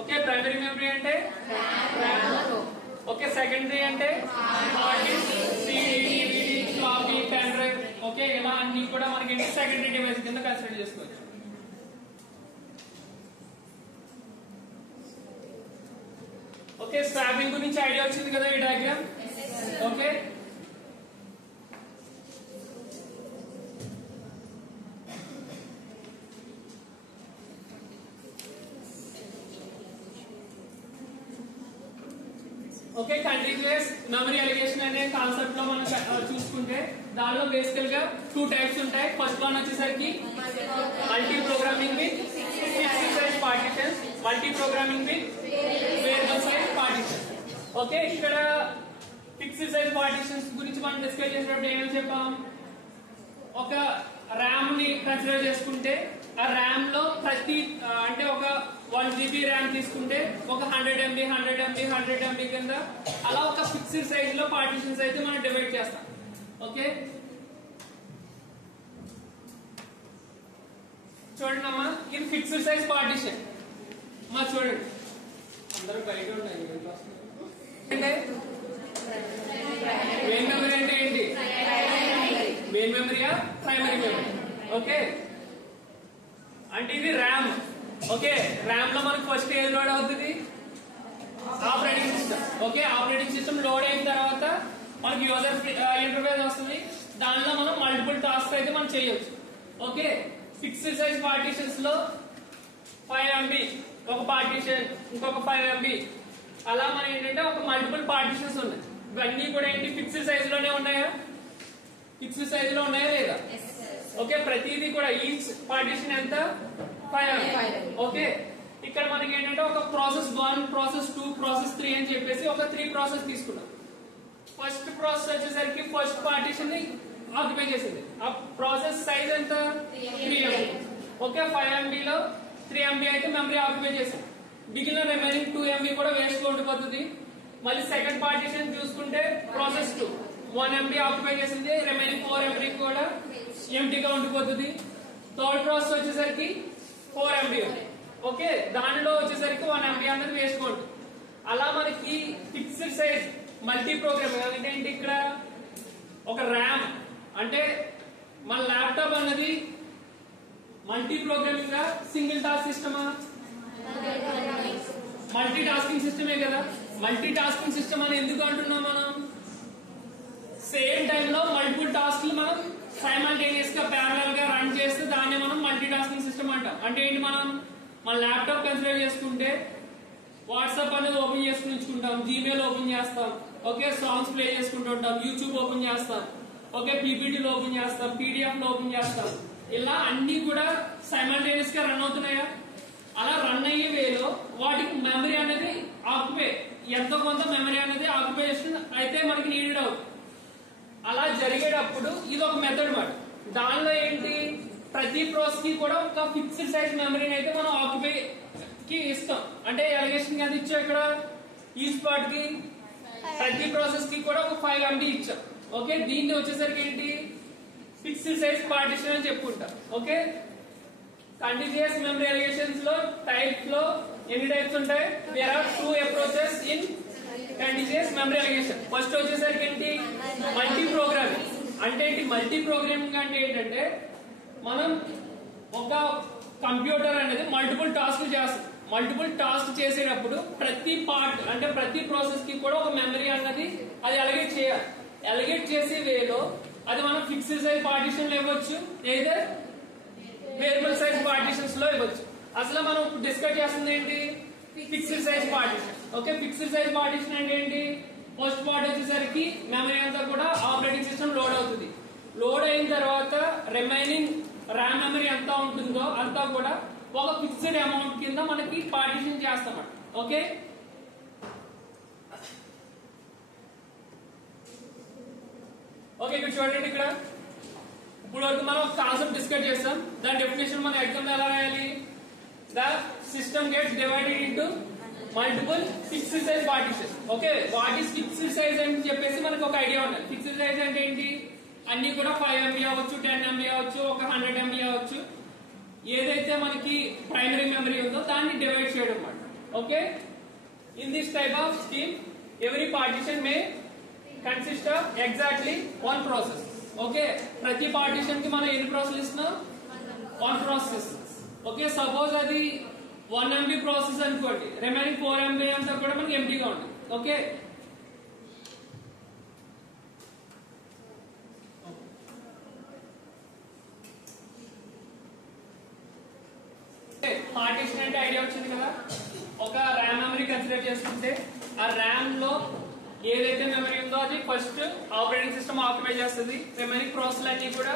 Okay primary memory అంటే okay secondary అంటే hard disk, CD, DVD, floppy, pen drive. Okay ఇలా అన్ని కూడా మనకి సెకండరీ డివైస్ కింద కన్సిడర్ చేసుకోవచ్చు. ఓకే స్వాపింగ్ గురించి ఐడియా వచ్చింది కదా ఈ diagram. Okay okay continuous memory allocation అనే కాన్సెప్ట్ లో మనం చూసుకుంటే దానిలో బేసికల్ గా 2 టైప్స్ ఉంటాయి. ఫస్ట్ వన్ వచ్చేసరికి multiprogramming with fixed size partitions, multiprogramming with variable size partitions. Okay ఇక్కడ ఫిక్స్డ్ సైజ్ పార్టిషన్స్ గురించి మనం డిస్కస్ చేసినప్పుడు ఏమని చెప్పాం, ఒక ర్యామ్ ని కన్సిడర్ చేసుకుంటే ఆ ర్యామ్ లో ప్రతి అంటే ఒక 1 GB ర్యామ్ తీసుకుంటే ఒక 100 MB 100 MB 100 MB కింద అలా ఒక ఫిక్స్డ్ సైజ్ లో పార్టిషన్స్ అయితే మనం డివైడ్ చేస్తాం. ఓకే చూడండి అమ్మా, ఇది ఫిక్స్డ్ సైజ్ పార్టిషన్. మా చూడండి అందరూ బయట ఉన్నాయి అంటే మెయిన్ మెమరీ అంటే ఏంటి, మెయిన్ మెమరీయా ప్రైమరీ మెమరీ. ఓకే అంటే ఇది ర్యామ్. ఓకే ర్యామ్ లో మనకు ఫస్ట్ ఏది లోడ్ అవుతుంది, operating system. Okay operating system load అయిన తర్వాత మనకి యూజర్ ఇంటర్ఫేస్ వస్తుంది, దానిలో మనం మల్టిపుల్ టాస్క్ అయితే మనం చేయొచ్చు. ఓకే ఫిక్స్డ్ సైజ్ పార్టిషన్స్ లో 5 MB ఒక పార్టిషన్, ఇంకొక 5 MB అలా మనం ఏంటంటే ఒక మల్టిపుల్ పార్టిషన్స్ ఉన్నాయి. ఇవన్నీ కూడా ఏంటి ఫిక్స్డ్ సైజ్ లోనే ఉన్నాయా, ఫిక్స్డ్ సైజ్ లో ఉన్నాయా లేదా. ఓకే ప్రతిదీ కూడా ఈచ్ పార్టిషన్ ఎంత 5 MB. ఓకే ఇక్కడ మనకి ఏంటంటే ఒక ప్రాసెస్ 1, ప్రాసెస్ 2, ప్రాసెస్ 3 అని చెప్పేసి ఒక 3 ప్రాసెస్ తీసుకున్నాం. ఫస్ట్ ప్రాసెస్ వచ్చేసరికి ఫస్ట్ పార్టిషన్ ని ఆక్యుపై చేసింది. ఆ ప్రాసెస్ సైజ్ ఎంత 3 MB. ఓకే 5 MB లో 3 MB అయితే మెమరీ ఆక్యుపై చేసింది. మిగిలిన రిమైనింగ్ 2 MB కూడా వేస్ట్ లో ఉండిపోతుంది. మళ్ళీ సెకండ్ పార్టిషన్ చూసుకుంటే ప్రాసెస్ 2 1 MB ఆక్యుపై చేసింది, రిమైనింగ్ 4 MB కూడా ఎంటీగా ఉండిపోతుంది. థర్డ్ ప్రాసెస్ వచ్చేసరికి 4 MB ఉంది. ఓకే దానిలో వచ్చేసరికి 1 MB అనేది వేస్ట్ గా ఉంటుంది. అలా మనకి ఫిక్స్డ్ సైజ్ మల్టీ ప్రోగ్రామింగ్ అంటే ఏంటి, ఇక్కడ ఒక ర్యామ్ అంటే మన ల్యాప్టాప్ అన్నది మల్టీ ప్రోగ్రామింగ్ గా సింగిల్ టాస్క్ సిస్టమా, మల్టీ టాస్కింగ్ సిస్టమే కదా. మల్టీ టాస్కింగ్ సిస్టమ్ అని ఎందుకు అంటున్నాం, మనం సేమ్ టైంలో మల్టిపుల్ టాస్క్లు మనం సైమల్టేనియస్ గా ప్యారలల్ గా రన్ చేస్తే దాన్ని మనం మల్టీ టాస్కింగ్ సిస్టమ్ అంటాం. అంటే ఏంటి, మనం మన ల్యాప్టాప్ కన్సిడర్ చేసుకుంటే వాట్సాప్ అనేది ఓపెన్ చేసుకుని ఉంచుకుంటాం, జీమెయిల్ ఓపెన్ చేస్తాం, ఓకే సాంగ్స్ ప్లే చేసుకుంటుంటాం, యూట్యూబ్ ఓపెన్ చేస్తాం, ఓకే పీపీటీలు ఓపెన్ చేస్తాం, పీడిఎఫ్ లో ఓపెన్ చేస్తాం. ఇలా అన్ని కూడా సైమల్టేనియస్ గా రన్ అవుతున్నాయా. అలా రన్ అయ్యే వేలో వాటికి మెమరీ అనేది ఆక్యుపై, ఎంతో కొంత మెమరీ అనేది ఆక్యుపేషన్ అయితే మనకి నీడెడ్ అవుతుంది. అలా జరిగేటప్పుడు ఇది ఒక మెథడ్ మాట. దానిలో ఏంటి, ప్రతి ప్రాసెస్ కి కూడా ఒక ఫిక్స్డ్ సైజ్ మెమరీని అయితే మనం ఆక్యుపై కి ఇస్తాం. అంటే ఎలిగేషన్ కింద ఇచ్చా ఇక్కడ ఈచ్ పార్ట్ కి ప్రతి ప్రాసెస్ కి కూడా ఒక 5 MB ఇచ్చాం. ఓకే దీన్ని వచ్చేసరికి ఏంటి ఫిక్స్డ్ సైజ్ పార్టిషన్ అని చెప్పుకుంటాం. ఓకే కంటిన్యూస్ మెమరీ ఎలిగేషన్స్ లో టైప్స్ లో ఎన్ని టైప్స్ ఉంటాయి, there are 2 approaches in continuous memory allocation. First వచ్చేసరికి ఏంటి మల్టీ ప్రోగ్రామింగ్. అంటే ఏంటి మల్టీ ప్రోగ్రామింగ్ అంటే ఏంటంటే మనం ఒక కంప్యూటర్ అనేది మల్టిపుల్ టాస్క్ చేస్తాం. మల్టిపుల్ టాస్క్ చేసేటప్పుడు ప్రతి పార్ట్ అంటే ప్రతి ప్రాసెస్ కి కూడా ఒక మెమరీ అన్నది అది అలగేట్ చేయాలి. అలగేట్ చేసే వేలో అది మనం ఫిక్స్డ్ సైజ్ పార్టిషన్ లో ఇవ్వచ్చు, లేదా వేరియబుల్ సైజ్ పార్టిషన్స్ లో ఇవ్వచ్చు. అసలు మనం డిస్కస్ చేస్తుంది ఏంటి fixed size partition. Okay fixed size partition అంటే ఏంటి, ఫస్ట్ పార్ట్ వచ్చేసరికి మెమరీ అంతా కూడా ఆపరేటింగ్ సిస్టమ్ లోడ్ అవుతుంది. లోడ్ అయిన తర్వాత రిమైనింగ్ ర్యామ్ మెమరీ ఎంత ఉంటుందో అంతా కూడా ఒక ఫిక్స్డ్ అమౌంట్ కింద మనకి పార్టిషన్ చేస్తామట. ఓకే ఓకే ఇక్కడ చూడండి, ఇక్కడ ఇప్పుడు వరకు మనం కాన్సెప్ట్ డిస్కస్ చేస్తాం. దాని డెఫినేషన్ మన ఎగ్జామ్ ఎలా రాయాలి, the system gets divided into multiple fixed size partitions. Okay what is fixed size అని చెప్పేసి మనకు ఒక ఐడియా ఉండాలి. ఫిక్స్డ్ సైజ్ అంటే ఏంటి, అన్ని కూడా 5 MB అవ్వచ్చు, 10 MB అవ్వచ్చు, ఒక 100 MB అవ్వచ్చు. ఏదైతే మనకి ప్రైమరీ మెమరీ ఉందో దాన్ని డివైడ్ చేయడం అన్నమాట. Okay, in this type of scheme every partition May consist of exactly 1 process. Okay, ప్రతి పార్టిషన్ కి మనం ఎన్ని ప్రాసెస్ ఇస్తున్నాం? 1 ప్రాసెస్. ఓకే, సపోజ్ అది 1 MB ప్రాసెస్ అనుకోండి, రిమైనింగ్ 4 MB అంతా కూడా మనకి ఎంటీగా ఉంటుంది. ఓకే, పార్టిషన్ అంటే ఐడియా వచ్చింది కదా. ఒక ర్యామ్ మెమరీ కన్సిడర్ చేసుకుంటే ఆ ర్యామ్ లో ఏదైతే మెమరీ ఉందో అది ఫస్ట్ ఆపరేటింగ్ సిస్టమ్ ఆక్యుపై చేస్తుంది. రిమైనింగ్ ప్రాసెస్ అన్ని కూడా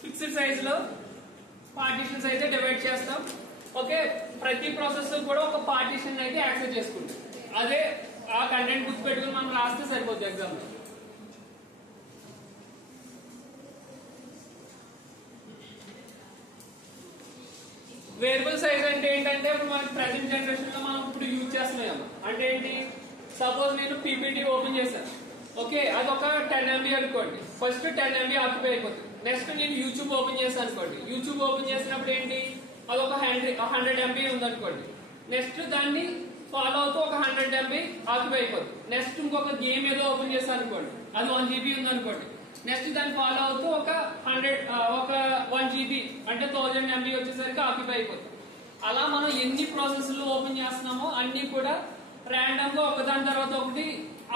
ఫిక్స్డ్ సైజ్ లో పార్టిషన్స్ అయితే డివైడ్ చేస్తాం. ఓకే, ప్రతి ప్రాసెస్ కూడా ఒక పార్టిషన్ అయితే యాక్సెస్ చేసుకుంటాం. అదే ఆ కంటెంట్ గుర్తుపెట్టుకుని మనం రాస్తే సరిపోతుంది ఎగ్జామ్ లో. వేరియబుల్ సైజ్ అంటే ఏంటంటే ఇప్పుడు మనకి ప్రెసెంట్ జనరేషన్ లో మనం ఇప్పుడు యూజ్ చేస్తున్నాం. అంటే ఏంటి, సపోజ్ నేను పీపీటీ ఓపెన్ చేశాను. ఓకే, అది ఒక 10 MB అనుకోండి. ఫస్ట్ 10 MB ఆక్యుపై అయిపోతుంది. నెక్స్ట్ నేను యూట్యూబ్ ఓపెన్ చేశాను అనుకోండి. యూట్యూబ్ ఓపెన్ చేసినప్పుడు ఏంటి, అది ఒక 100 MB ఉందనుకోండి. నెక్స్ట్ దాన్ని ఫాలో అవుతూ ఒక 100 MB ఆక్యుపై అయిపోతుంది. నెక్స్ట్ ఇంకొక గేమ్ ఏదో ఓపెన్ చేశాను అనుకోండి, అది 1 GB ఉందనుకోండి. నెక్స్ట్ దాన్ని ఫాలో అవుతూ ఒక 1 GB అంటే 1000 MB వచ్చేసరికి ఆక్యుపై అయిపోతుంది. అలా మనం ఎన్ని ప్రాసెస్లు ఓపెన్ చేస్తున్నామో అన్ని కూడా ర్యాండమ్ గా ఒకదాని తర్వాత ఒకటి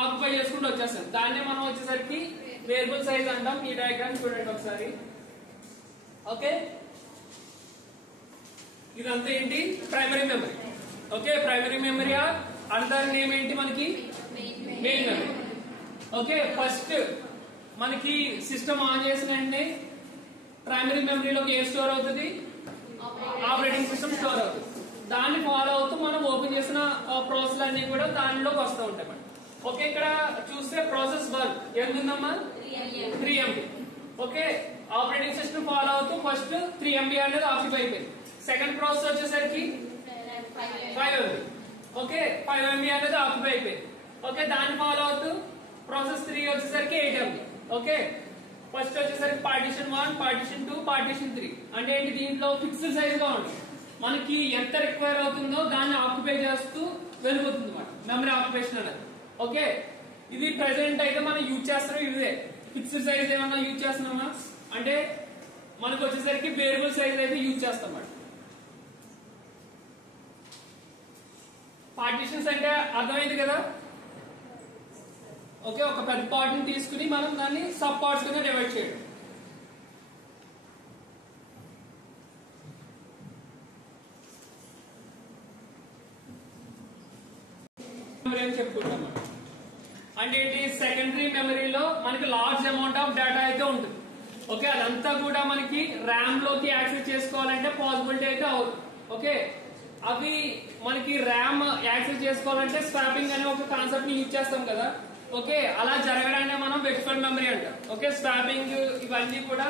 ఆక్యుపై చేసుకుంటూ వచ్చేస్తాం. దాన్నే మనం వచ్చేసరికి వేరియబుల్ సైజ్ అంటాం. ఈ డయాగ్రామ్ చూడండి ఒకసారి. ఓకే, ఇదంతా ఏంటి, primary memory. Okay, primary memory under name ఏంటి మనకి, మెయిన్ మెమరీ. ఓకే, ఫస్ట్ మనకి సిస్టమ్ ఆన్ చేసిన వెంటనే ప్రైమరీ మెమరీలోకి ఏ స్టోర్ అవుతుంది, ఆపరేటింగ్ సిస్టమ్ స్టోర్ అవుతుంది. దాన్ని ఫాలో అవుతూ మనం ఓపెన్ చేసిన ప్రాసెస్ అన్ని కూడా దానిలోకి వస్తూ ఉంటాయి. ఓకే, ఇక్కడ చూస్తే ప్రాసెస్ 1 ఎంత ఉందమ్మా, 3 MB. Okay, operating system follow అవుతూ ఫస్ట్ 3 MB అనేది ఆక్యుపై అయిపోయింది. సెకండ్ ప్రాసెస్ వచ్చేసరికి 5 MB. ఓకే, 5 MB అనేది ఆక్యుపై అయిపోయింది. ఓకే, దాన్ని ఫాలో అవుతూ ప్రాసెస్ 3 వచ్చేసరికి 8 MB. ఓకే, ఫస్ట్ వచ్చేసరికి పార్టిషన్ 1, పార్టిషన్ 2, పార్టిషన్ 3. అంటే ఏంటి, దీంట్లో ఫిక్స్డ్ సైజ్ గా ఉంటుంది. మనకి ఎంత రిక్వైర్ అవుతుందో దాన్ని ఆక్యుపై చేస్తూ వెళ్ళిపోతుంది అన్నమాట మెమరీ ఆక్యుపేషన్ అనేది. ఓకే, ఇది ప్రెసెంట్ అయితే మనం యూజ్ చేస్తున్నాం. ఇదే ఫిక్స్డ్ సైజ్ ఏమన్నా యూజ్ చేస్తున్నామా అంటే మనకు వచ్చేసరికి వేరియబుల్ సైజ్ అయితే యూజ్ చేస్తాం అన్నమాట. పార్టిషన్స్ అంటే అర్థమైంది కదా. ఓకే, ఒక పెద్ద పార్ట్ ని తీసుకుని మనం దాన్ని సబ్ పార్ట్స్ కింద డివైడ్ చేయడం. చెప్పుకుంటాం అంటే ఏంటి, సెకండరీ మెమరీలో మనకి లార్జ్ అమౌంట్ ఆఫ్ డేటా అయితే ఉంటుంది. ఓకే, అదంతా కూడా మనకి ర్యామ్ లోకి యాక్సెస్ చేసుకోవాలంటే పాసిబిలిటీ అయితే అవుతుంది. ఓకే, అవి మనకి ర్యామ్ యాక్సెస్ చేసుకోవాలంటే స్వాపింగ్ అనే ఒక కాన్సెప్ట్ ని యూజ్ చేస్తాం కదా. ఓకే, అలా జరగడాన్ని మనం వెర్చువల్ మెమరీ అంటాం. ఓకే, స్వాపింగ్ ఇవన్నీ కూడా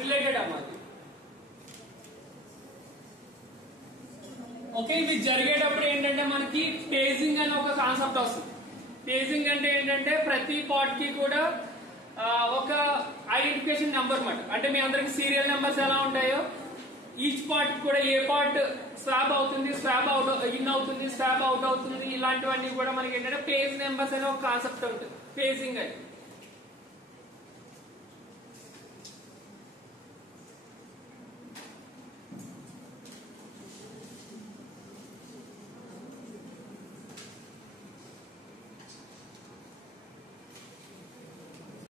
రిలేటెడ్ అన్నమాట. ఓకే, ఇవి జరిగేటప్పుడు ఏంటంటే మనకి పేజింగ్ అనే ఒక కాన్సెప్ట్ వస్తుంది. పేజింగ్ అంటే ఏంటంటే ప్రతి పార్ట్ కి కూడా ఒక ఐడెంటిఫికేషన్ నెంబర్ అన్నమాట. అంటే మీ అందరికి సీరియల్ నెంబర్స్ ఎలా ఉంటాయో ఈచ్ పార్ట్ కూడా ఏ పార్ట్ స్వాప్ అవుతుంది, స్వాప్ అవుట్ ఇన్ అవుతుంది, స్వాప్ అవుట్ అవుతుంది, ఇలాంటివన్నీ కూడా మనకి ఏంటంటే పేజ్ నెంబర్స్ అనే ఒక కాన్సెప్ట్ ఉంటుంది పేజింగ్ అని.